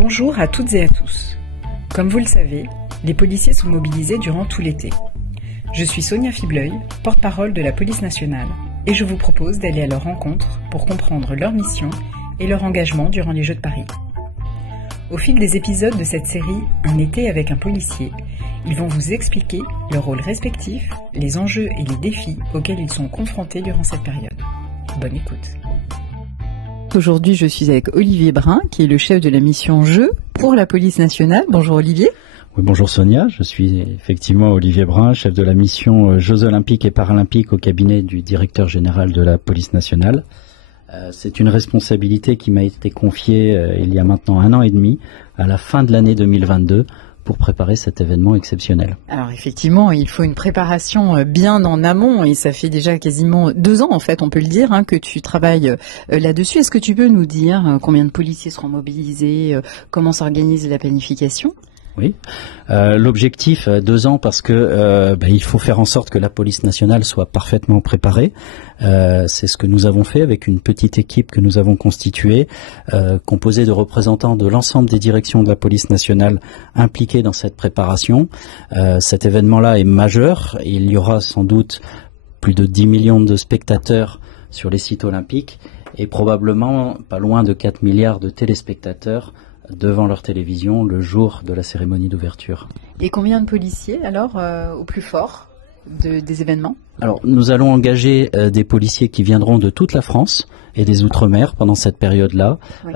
Bonjour à toutes et à tous. Comme vous le savez, les policiers sont mobilisés durant tout l'été. Je suis Sonia Fibleuil, porte-parole de la police nationale, et je vous propose d'aller à leur rencontre pour comprendre leur mission et leur engagement durant les Jeux de Paris. Au fil des épisodes de cette série Un été avec un policier, ils vont vous expliquer leurs rôles respectifs, les enjeux et les défis auxquels ils sont confrontés durant cette période. Bonne écoute. Aujourd'hui, je suis avec Olivier Brun, qui est le chef de la mission Jeux pour la police nationale. Bonjour Olivier. Oui, bonjour Sonia, je suis effectivement Olivier Brun, chef de la mission Jeux olympiques et paralympiques au cabinet du directeur général de la police nationale. C'est une responsabilité qui m'a été confiée il y a maintenant 1 an et demi, à la fin de l'année 2022, pour préparer cet événement exceptionnel. Alors effectivement, il faut une préparation bien en amont, et ça fait déjà quasiment 2 ans en fait, on peut le dire, que tu travailles là-dessus. Est-ce que tu peux nous dire combien de policiers seront mobilisés, comment s'organise la planification ? Oui, l'objectif 2 ans parce que il faut faire en sorte que la police nationale soit parfaitement préparée. C'est ce que nous avons fait avec une petite équipe que nous avons constituée, composée de représentants de l'ensemble des directions de la police nationale impliquées dans cette préparation. Cet événement-là est majeur. Il y aura sans doute plus de 10 millions de spectateurs sur les sites olympiques et probablement pas loin de 4 milliards de téléspectateurs devant leur télévision le jour de la cérémonie d'ouverture. Et combien de policiers alors au plus fort des événements ? Alors nous allons engager des policiers qui viendront de toute la France et des Outre-mer pendant cette période-là, oui.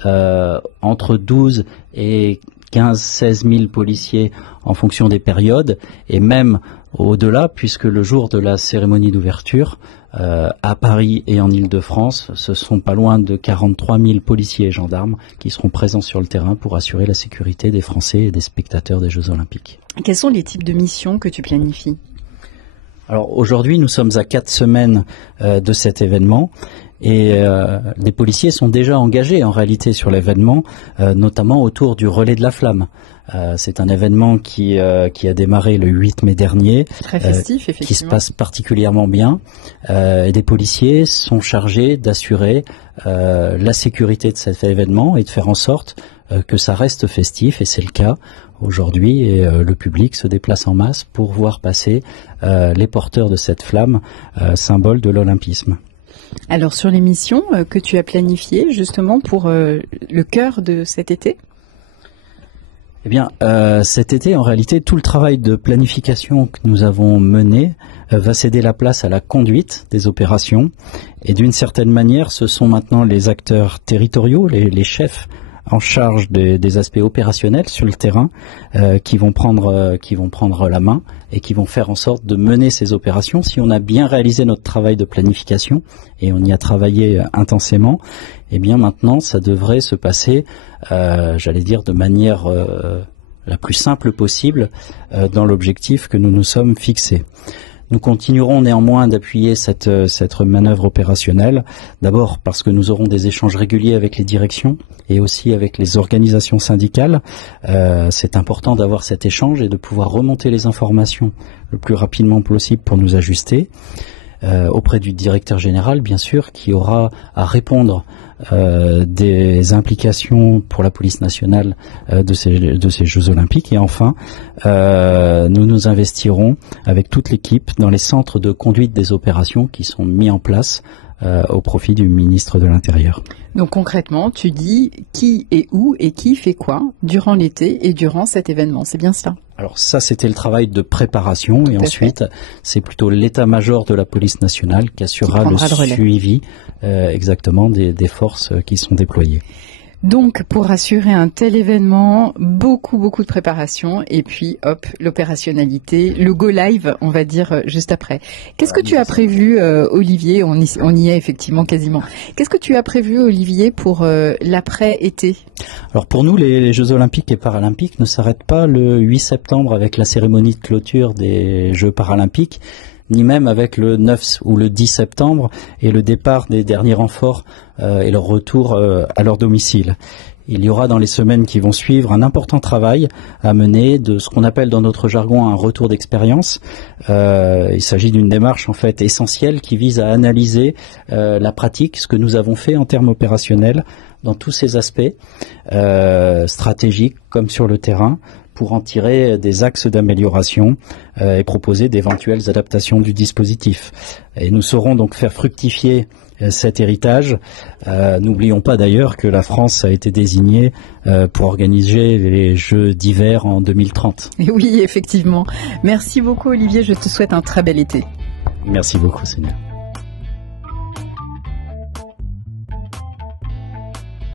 Entre 12 et 15-16 000 policiers en fonction des périodes et même au-delà puisque le jour de la cérémonie d'ouverture à Paris et en Île-de-France, ce sont pas loin de 43 000 policiers et gendarmes qui seront présents sur le terrain pour assurer la sécurité des Français et des spectateurs des Jeux Olympiques. Quels sont les types de missions que tu planifies ? Alors aujourd'hui, nous sommes à 4 semaines de cet événement. Et les policiers sont déjà engagés en réalité sur l'événement, notamment autour du relais de la flamme. C'est un événement qui a démarré le 8 mai dernier, très festif, effectivement, qui se passe particulièrement bien. Et des policiers sont chargés d'assurer la sécurité de cet événement et de faire en sorte que ça reste festif, et c'est le cas aujourd'hui, et le public se déplace en masse pour voir passer les porteurs de cette flamme, symbole de l'olympisme. Alors sur les missions que tu as planifiées justement pour le cœur de cet été ? Eh bien, cet été, en réalité, tout le travail de planification que nous avons mené va céder la place à la conduite des opérations. Et d'une certaine manière, ce sont maintenant les acteurs territoriaux, les chefs en charge des aspects opérationnels sur le terrain qui vont prendre la main et qui vont faire en sorte de mener ces opérations. Si on a bien réalisé notre travail de planification, et on y a travaillé intensément, eh bien maintenant ça devrait se passer, j'allais dire, de manière la plus simple possible dans l'objectif que nous nous sommes fixés. Nous continuerons néanmoins d'appuyer cette manœuvre opérationnelle, d'abord parce que nous aurons des échanges réguliers avec les directions et aussi avec les organisations syndicales. C'est important d'avoir cet échange et de pouvoir remonter les informations le plus rapidement possible pour nous ajuster. Auprès du directeur général, bien sûr, qui aura à répondre des implications pour la police nationale de ces Jeux Olympiques. Et enfin, nous nous investirons avec toute l'équipe dans les centres de conduite des opérations qui sont mis en place au profit du ministre de l'Intérieur. Donc concrètement, tu dis qui est où et qui fait quoi durant l'été et durant cet événement, c'est bien cela ? Alors ça, c'était le travail de préparation, et ensuite, c'est plutôt l'état-major de la police nationale qui assurera le suivi exactement des forces qui sont déployées. Donc, pour assurer un tel événement, beaucoup de préparation, et puis hop, l'opérationnalité, le go live, on va dire juste après. Qu'est-ce que tu as prévu, Olivier ? On y est effectivement quasiment. Qu'est-ce que tu as prévu, Olivier, pour l'après-été ? Alors pour nous, les Jeux Olympiques et Paralympiques ne s'arrêtent pas le 8 septembre avec la cérémonie de clôture des Jeux Paralympiques. ni même avec le 9 ou le 10 septembre et le départ des derniers renforts et leur retour à leur domicile. Il y aura dans les semaines qui vont suivre un important travail à mener de ce qu'on appelle dans notre jargon un retour d'expérience. Il s'agit d'une démarche en fait essentielle qui vise à analyser la pratique, ce que nous avons fait en termes opérationnels dans tous ces aspects, stratégiques comme sur le terrain, pour en tirer des axes d'amélioration et proposer d'éventuelles adaptations du dispositif. Et nous saurons donc faire fructifier cet héritage. N'oublions pas d'ailleurs que la France a été désignée pour organiser les Jeux d'hiver en 2030. Et oui, effectivement. Merci beaucoup Olivier, je te souhaite un très bel été. Merci beaucoup Sonia.